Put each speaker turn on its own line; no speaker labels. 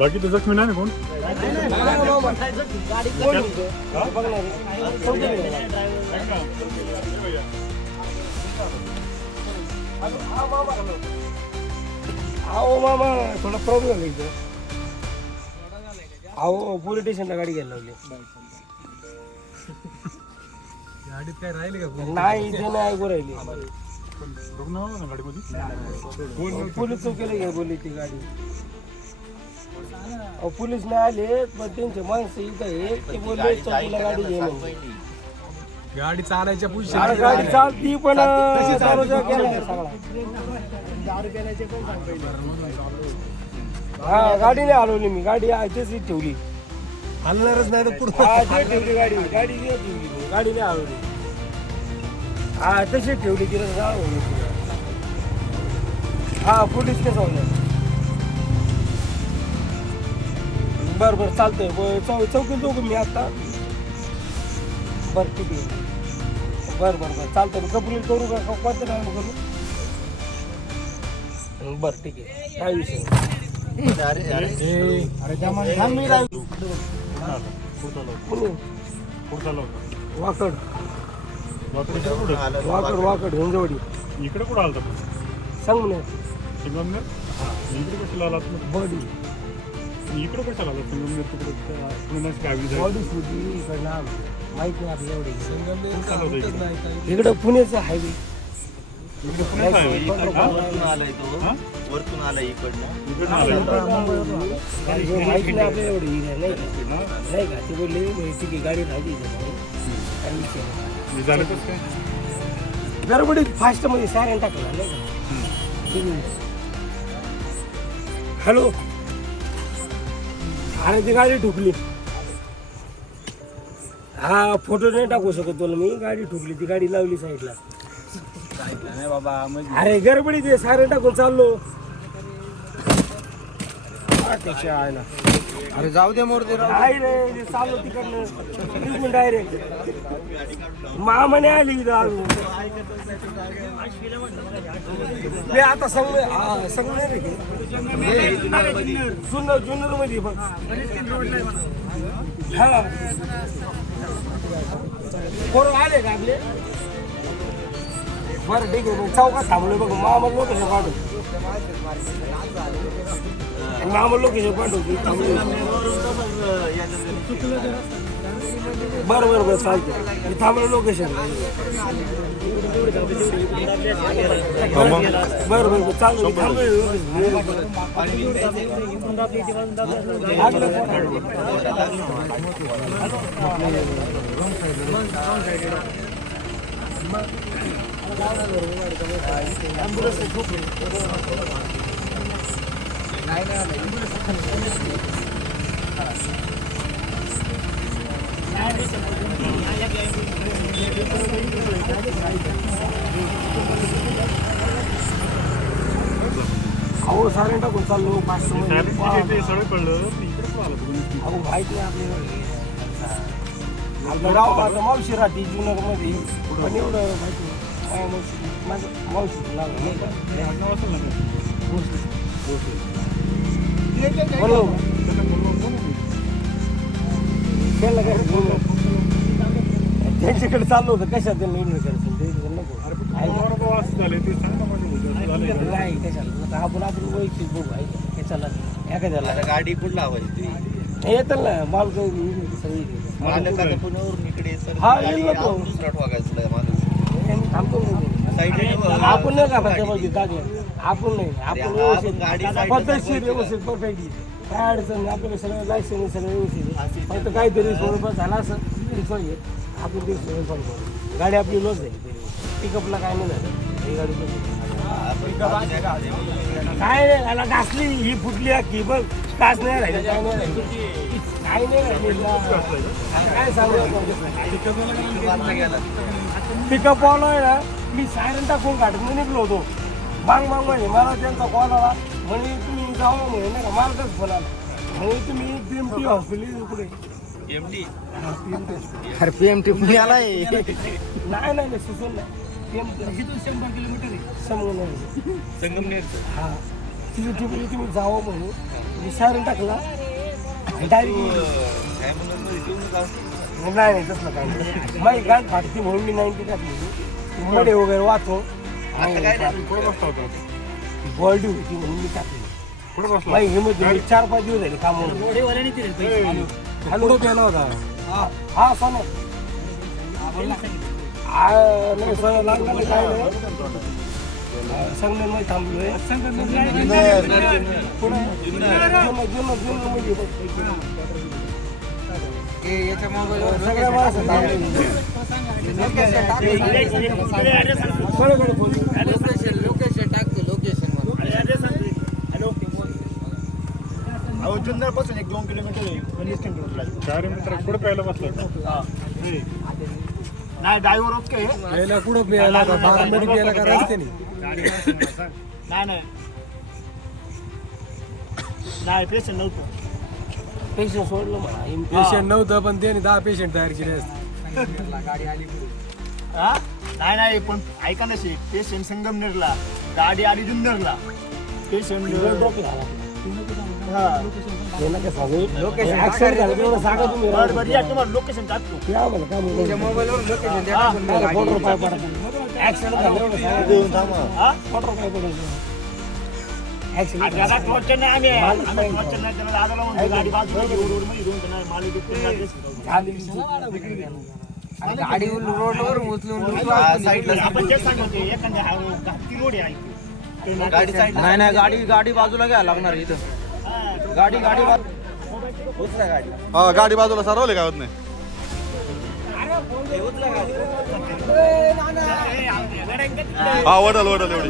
बाकी तर जखमी नाही ना कोण
अहो मामा थोडा प्रॉब्लेम आहे इथं अहो पोलीस स्टेशनला गाडी घ्यायला लावली
गाडीत काय राहिले का
नाही इथे नाही ऐकू राहिली पोलीस चौकीला घ्या बोलली ती गाडी अहो पोलीस नाही आले पण त्यांचे माणसं इथं आहे ते बोलले चौकीला गाडी घे म्हणून.
गाडी चालायच्या
अरे गाडी चालती पण दरवाजा केलाय सगळा. हा गाडी नाही हलवली मी गाडी तेच ठेवली.
हलणारच नाही तर पुढं
हा ते ठेवली गाडी गाडी नाही ठेवली मी. गाडी नाही हलवली. हा तशी ठेवली तिला जाऊ हा पोलीस केस होणार? बरं बरं चालतंय. ब- चौ चौकीत जाऊ का मी आता. बरं ठीक आहे. बरं बरं बरं चालतंय. मग कबुली करू का? कोणत्या नावाने करू? बरं ठीक आहे. काय विषय? नाही. थांब मी राहील. वाकड.
वाकड इकडे कुठं?
वाकड वाकड. हिंजवडी.
इकडे कुठं आलता इकडे कशाला आलात मग?
बॉडी.
इकडे आलात संगमनेर तिकडे त्या पुण्याची गावी जायचं
बॉडी माहीत नाही आपल्या एवढे.
इकडे.
पुण्याचं हायवे
इकडे पुण्यात आहे हा?
वरतून आलाय तो.
हा?
वरतून आलाय इकडनं.
आलाय.
माहीत नाही आपल्या एवढे नाही का?
ना?
नाही का? ते बोलले "नाही, ठीक आहे गाडी राहिली इथं. म्हणे." काही विषय नाही.
हे झालं कसं काय?
गडबडीत फास्टमध्ये सायरन टाकला नाही का. हॅलो? अरे ती गाडी ठुकली. हा फोटो नाही टाकू शकत तुला मी. गाडी ठुकली ती गाडी लावली साईडला.
नाही बाबा
अरे गडबडी ते सारे टाकून चाललो. आहे ना.
अरे जाऊ दे मोर दे
नाही रे चालू तिकडनं. डायरेक्ट मामाने आली ते आता संग हा, संगमेर जुन्नर जुन्नरमध्ये बघ हा. आले का आपले? बरं ठीक आहे चौकात थांबलो बघ. मामा लोकेशन पाठव मामा लोकेशन पाठवतो बरं बरं बरं चालतं मी थांबलो लोकेशन. बरं बरं बरं चालतं मी अहो सारे टाकून चाललो पाचशे
सगळं इकडे तुम्ही.
अहो माहीत नाही आपल्याला. आपलं गाव माझं मावशी राहते जुन्नरमध्ये पण एवढं माहिती नाही. माझं मावशी नाव त्यांच्याकडे चाललो होतं. कशात त्यांना करायचं?
का?
नाही कशाला? आता आपण आपण वैयक्तिक बघू आहे का? कशाला एखाद्याला
गाडी कुठला
हे येतं ना माल काही सगळी
पुण्यावरून इकडे
हा, येईल ना तो.
माणूस
त्यांनी थांबतो ना.
साईडने
आपण नाही का त्यामध्ये दागे आपण नाही. आपण व्यवस्थित. पद्धतशीर. व्यवस्थित परफेक्ट काय अडचण नाही. आपल्याला सगळं लायसन सगळं व्यवस्थित. फक्त काहीतरी थोडंफार झालं असं आपण ते सॉल्व करू. गाडी आपली लॉस झाली. पिकअपला काय नाही झालं. ही गाडी. काय नाही घासली. ही फुटली की बघ. काच नाही राहिली. काय नाही राहिली. काय नाही राहिली. काय सांगू? पिकअप आहे ना मी सायरन टाकून काढून निघलो होतो. मांग मांग म्हणे मला त्यांचा कॉल आला. म्हणे तुम्ही जावा म्हणे. नाही का मालकच फोन आला म्हणे तुम्ही बी एम टी हॉस्पिटल कुठे
एमडी
अरे पीएमटी पुण्याला आहे.
नाही नाही नाही सुचून नाही. इथून शंभर किलोमीटर आहे. शंभर
संगमनेरचं
हा. तिथे टिपली तुम्ही जावं म्हणून मी सायरन टाकला. डायरेक्ट
काय म्हणून ठेवून जाऊ
नाही नाही तसलं काय नाही. माझी गाठ फाटती म्हणून मी नाईन्टी टाकली. मडे वगैरे वाचो
आता काय नाही
कुठं बसला होता.
म्हणून मी टाकली.
कुठं बसला.
माझी हिंमत मी चार पाच दिवस झाले काम हॅलो.
गेला होता?
हा सोना आ, नाही सोना लागला नाही, काय नाही थांबलोय पुढे. म्हणजे.
याच्या
थांबलेली.
लोकेशन लोकेशन टाकतो लोकेशन
अहो जुन्नरपासून एक दोन किलोमीटर आहे.
मित्र कुठं प्यायला बसला
नाही ड्रायव्हर ओके आहे.
यायला कुठं प्यायला का? बारामती प्यायला का
नाही नाही. नाही पेशंट नव्हतं.
पेशंट सोडलं मला
पेशंट नव्हतं पण त्याने दहा पेशंट तयार केले असते.
हा? नाही नाही पण ऐका ना पेशंट संगमनेरला गाडी आली जुन्नरला. पेशंट हा.
ऍक्सिडेंट झालं तेवढं सांगा तुम्ही.
बरं बरं या तुम्हाला लोकेशन टाकतो.
या मला काय म्हणू
मोबाईलवर लोकेशन
हा,
मला फोटो रुपये पडा ऍक्सिडेंट झालं एवढं सांगा.
हा?
फोटो रुपये पडायचं
आणि
ऍक्सिडेंट
त्याला नाही आम्ही.
माल-
आम्ही टॉर्चर नाही त्याला दादाला म्हणतो गाडी बाजूला रोडमध्ये घेऊन माल.
गाडी रोडवर उचलून
साईडला
आपण तेच सांगतो एखाद्या हायवे घाटी रोड आहे ऐकू ते नाही-
गाडी साईडला
नाही नाही गाडी गाडी बाजूला घ्यायला लागणार इथं. गाडी गाडी
उचला गाडी.
हा गाडी बाजूला सरवले काय होत नाही? हा वडल वडल एवढी.